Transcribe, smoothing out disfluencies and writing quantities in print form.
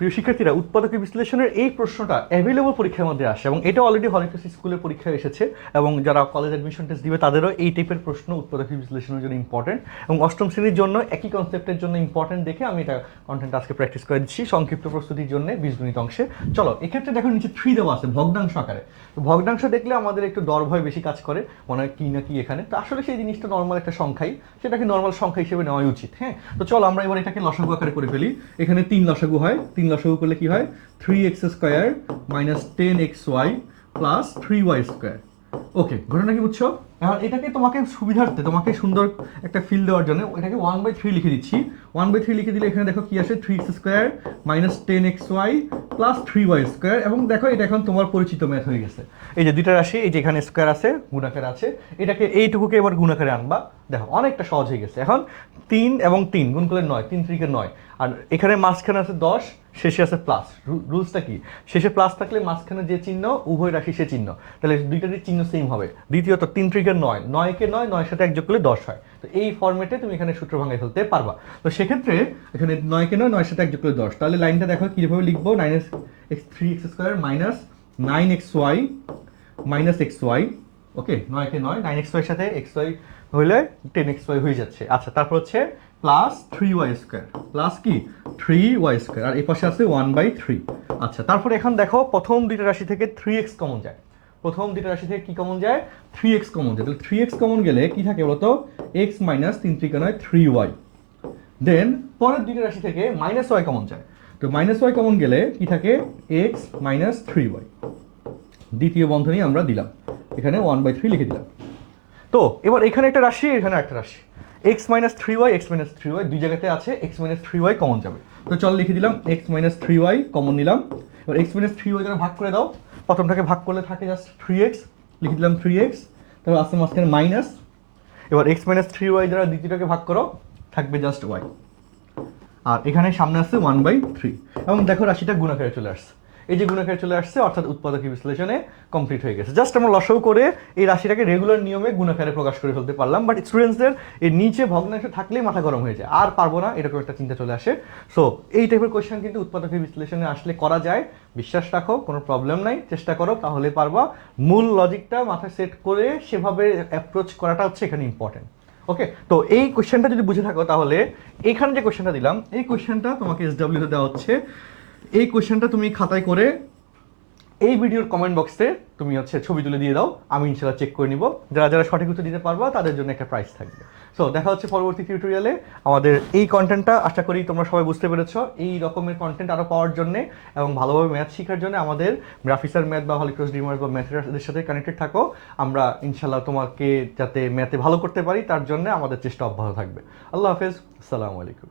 প্রিয় শিক্ষার্থীরা, উৎপাদক বিশ্লেষণের এই প্রশ্নটা অ্যাভেলেবল পরীক্ষার মধ্যে আসে এবং এটা অলরেডি হলিক্রস স্কুলের পরীক্ষায় এসেছে এবং যারা কলেজ অ্যাডমিশন টেস্ট দিবে তাদেরও এই টাইপের প্রশ্ন উৎপাদক বিশ্লেষণের জন্য ইম্পর্টেন্ট এবং অষ্টম শ্রেণীর জন্য একই কনসেপ্টের জন্য ইম্পর্টেন্ট দেখে আমি এটা কন্টেন্ট আজকে প্র্যাকটিস করে দিচ্ছি সংক্ষিপ্ত প্রস্তুতির জন্য বীজগণিত অংশে। চলো, এক্ষেত্রে দেখো নিচে 3 দেওয়া আছে ভগ্নাংশ আকারে। তো ভগ্নাংশ দেখলে আমাদের একটু ডর ভয় বেশি কাজ করে, মনে হয় কি না কি এখানে। তো আসলে সেই জিনিসটা নর্মাল একটা সংখ্যাই, সেটাকে নর্মাল সংখ্যা হিসেবে নেওয়াই উচিত। হ্যাঁ, তো চলো আমরা এবার এটাকে লসাগু আকারে করে ফেলি। এখানে 3 লসাগু হয়, 3 লসাগু করলে কি হয় 3x square minus 10xy plus 3y square. Okay, ঘটনা কি বুঝছো? এখন এটাকে তোমাকে সুবিধার্থে, তোমাকে সুন্দর একটা ফিল দেওয়ার জন্য এটাকে 1/3 লিখে দিচ্ছি। 1/3 লিখে দিলে এখানে দেখো কি আসে 3x square minus 10xy plus 3y square. এবং দেখো এটা এখন তোমার পরিচিত ম্যাথ হয়ে গেছে। এই যে দুইটা রাশি, এই যে এখানে স্কোয়ার আছে, গুণাকার আছে, এটাকে এইটুকুকে এবার গুণাকারে আনবা। দেখো অনেকটা সহজ হয়ে গেছে। এখন 3 এবং 3 গুণ করলে 9, 3 3 কে 9, আর এখানে মাঝখানে আছে 10, শেষে আছে প্লাস। রুলসটা কি? শেষে প্লাস থাকলে মাঝখানে যে চিহ্ন উভয় রাশি সে চিহ্ন, তাহলে দুইটারই চিহ্ন সেম হবে। দ্বিতীয়ত 3 3 কে 9, 9 কে 9, 9 সাথে 1 যোগ করলে 10 হয়। তো এই ফরম্যাটে তুমি এখানে সূত্র ভাঙাই ফেলতে পারবা। তো সেক্ষেত্রে এখানে 9 কে 9, 9 সাথে 1 যোগ করলে 10, তাহলে লাইনটা দেখো কিভাবে লিখবো, 3x square minus 9xy minus xy। ওকে, 9 কে 9, 9xy সাথে xy হইলে 10xy হয়ে যাচ্ছে। আচ্ছা, তারপর হচ্ছে প্লাস 3y স্কোয়ার, প্লাস কি 3y স্কোয়ার, আর এই পাশে আছে 1/3। আচ্ছা, তারপরে এখন দেখো প্রথম দুইটা রাশি থেকে 3x কমন যায়। প্রথম দুইটা রাশি থেকে কি কমন যায়? 3x কমন যায়। তাহলে 3x কমন গেলে কি থাকে বলতো? x minus 3 3 9 3y। দেন পরের দুইটা রাশি থেকে মাইনাস y কমন যায়। তো মাইনাস y কমন গেলে কি থাকে? x minus 3y। দ্বিতীয় বন্ধনী আমরা দিলাম, এখানে 1/3 লিখে দিলাম। তো এবার এখানে একটা রাশি, এখানে একটা রাশি, x minus 3y, x minus 3y দুই জায়গাতে আছে, x মাইনাস 3y কমন যাবে। তো চল লিখে দিলাম x মাইনাস 3y কমন নিলাম। এবার x মাইনাস 3y দ্বারা ভাগ করে দাও, প্রথমটাকে ভাগ করলে থাকে জাস্ট 3x, লিখে দিলাম 3x। তারপর আসতে মাঝখানে মাইনাস, এবার x মাইনাস 3y দ্বারা দ্বিতীয়টাকে ভাগ করো, থাকবে জাস্ট y। আর এখানে সামনে আসছে 1/3 এবং দেখো রাশিটা গুণাকারে চলে আসছে। এই যে গুণাকারে চলে আসছে, অর্থাৎ উৎপাদক বিশ্লেষণে কমপ্লিট হয়ে গেছে। জাস্ট আমরা লসাগু করে এই রাশিটাকে রেগুলার নিয়মে গুণাকারে প্রকাশ করে ফেলতে পারলাম। বাট স্টুডেন্টসদের এই নিচে ভগ্নাংশ থাকলেই মাথা গরম হয়ে যায়, আর পারবো না এরকম একটা চিন্তা চলে আসে। সো এই টাইপের কোয়েশ্চেন কিন্তু উৎপাদক বিশ্লেষণে আসলে করা যায়, বিশ্বাস রাখো, কোনো প্রবলেম নাই, চেষ্টা করো, তাহলে পারবা। মূল লজিকটা মাথায় সেট করে সেভাবে অ্যাপ্রোচ করাটা হচ্ছে এখানে ইম্পর্টেন্ট। ওকে, তো এই কোশ্চেনটা যদি বুঝে থাকো তাহলে এখানে যে কোশ্চেনটা দিলাম এই কোশ্চেনটা তোমাকে SW তে দেওয়া হচ্ছে। এই কোশ্চেনটা তুমি খাতায় করে এই ভিডিওর কমেন্ট বক্সে তুমি হচ্ছে ছবি তুলে দিয়ে দাও, আমি ইনশাল্লাহ চেক করে নিব। যারা যারা সঠিক উত্তর দিতে পারবা তাদের জন্য একটা প্রাইজ থাকবে। সো দেখা হচ্ছে পরবর্তী টিউটোরিয়ালে। আমাদের এই কন্টেন্টটা আশা করি তোমরা সবাই বুঝতে পেরেছ। এই রকমের কন্টেন্ট আরও পাওয়ার জন্য এবং ভালোভাবে ম্যাথ শেখার জন্য আমাদের গ্রাফিক্সার ম্যাথ বা হলিক্রস ডিমার্স বা ম্যাথের সাথে কানেক্টেড থাকো। আমরা ইনশাল্লাহ তোমাকে যাতে ম্যাথে ভালো করতে পারি তার জন্য আমাদের চেষ্টা অব্যাহত থাকবে। আল্লাহ হাফেজ, আসসালামু আলাইকুম।